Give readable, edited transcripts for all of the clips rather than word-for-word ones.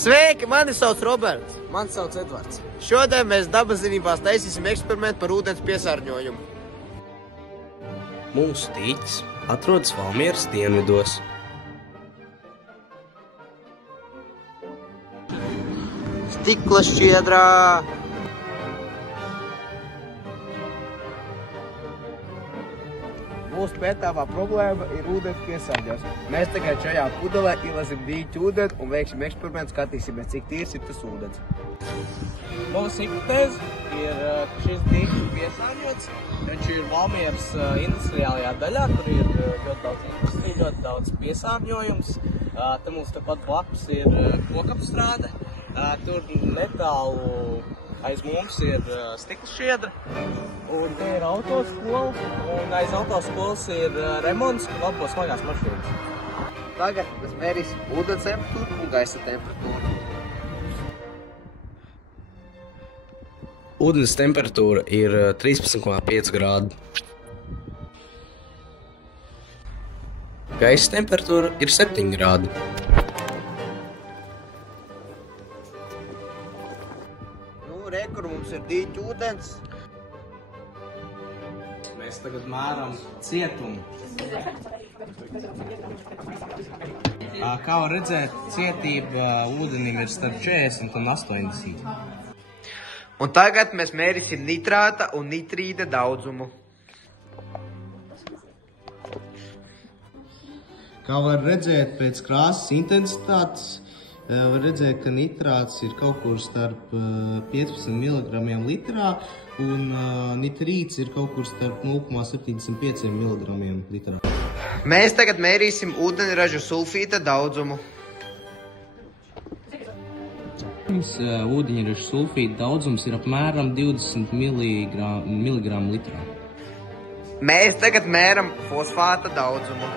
Sveiki, mani sauc Roberts. Mani sauc Edvards. Šodien mēs dabas zinībās taisīsim eksperimentu par ūdens piesārņojumu. Mūsu tīķis atrodas Valmieras dienvidos. Stikla šķiedrā. Mūsu pētāmā problēma ir ūdens piesārņojums. Mēs tagad šajā pudelē ielasim dīķu ūdeni un veiksim eksperimentu, skatīsimies, cik tīrs ir tas ūdens. Mūsu hipotēze ir, ka šis dīķis ir piesārņots, taču ir Valmieras industriālajā daļā, kur ir ļoti daudz industrija, ļoti daudz piesārņojums. Te mums tepat blakus ir kokapstrāde, tur netālu aiz mums ir stikla šķiedra, un te ir autoskola, un aiz autoskolas ir remonts, kur labo smagās mašīnas. Tagad mēs mērīsim ūdens temperatūru un gaisa temperatūru. Ūdens temperatūra ir 13,5 grādi. Gaisa temperatūra ir 7 grādi. Re, kur mums ir dīķu ūdens. Mēs tagad mēram cietumu. Kā var redzēt, cietība ūdenim ir starp 40 un 80. Un tagad mēs mērīsim nitrāta un nitrīda daudzumu. Kā var redzēt pēc krāsas intensitātes, var redzēt, ka nitrāts ir kaut kur starp 15 mg litrā un nitrīts ir kaut kur starp 0,75 mg litrā. Mēs tagad mērīsim ūdeņraža sulfīta daudzumu. Ūdeņraža sulfīta daudzums ir apmēram 20 mg litrā. Mēs tagad mēram fosfāta daudzumu.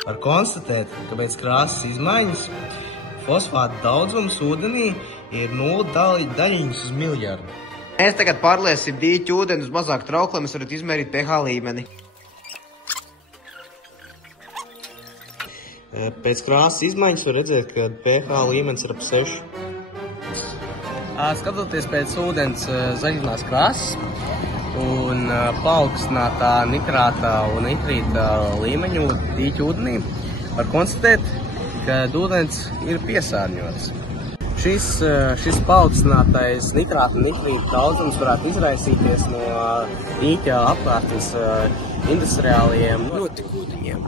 Var konstatēt, ka pēc krāsas izmaiņas fosfāta daudzums ūdenī ir 0 daļiņas uz miljardu. Mēs tagad pārliesim dīķu ūdeni uz mazāku trauku, lai mēs varētu izmērīt pH līmeni. Pēc krāsas izmaiņas var redzēt, ka pH līmenis ir ap 6. Skatoties pēc ūdens zaļinās krāsas un paaugstinātā nitrāta un nitrīta līmeņu dīķu ūdenī, var konstatēt, ka ūdens ir piesārņots. Šis paaugstinātais nitrāta un nitrīta daudzums varētu izraisīties no dīķa apkārtnes industriālajiem notekūdeņiem.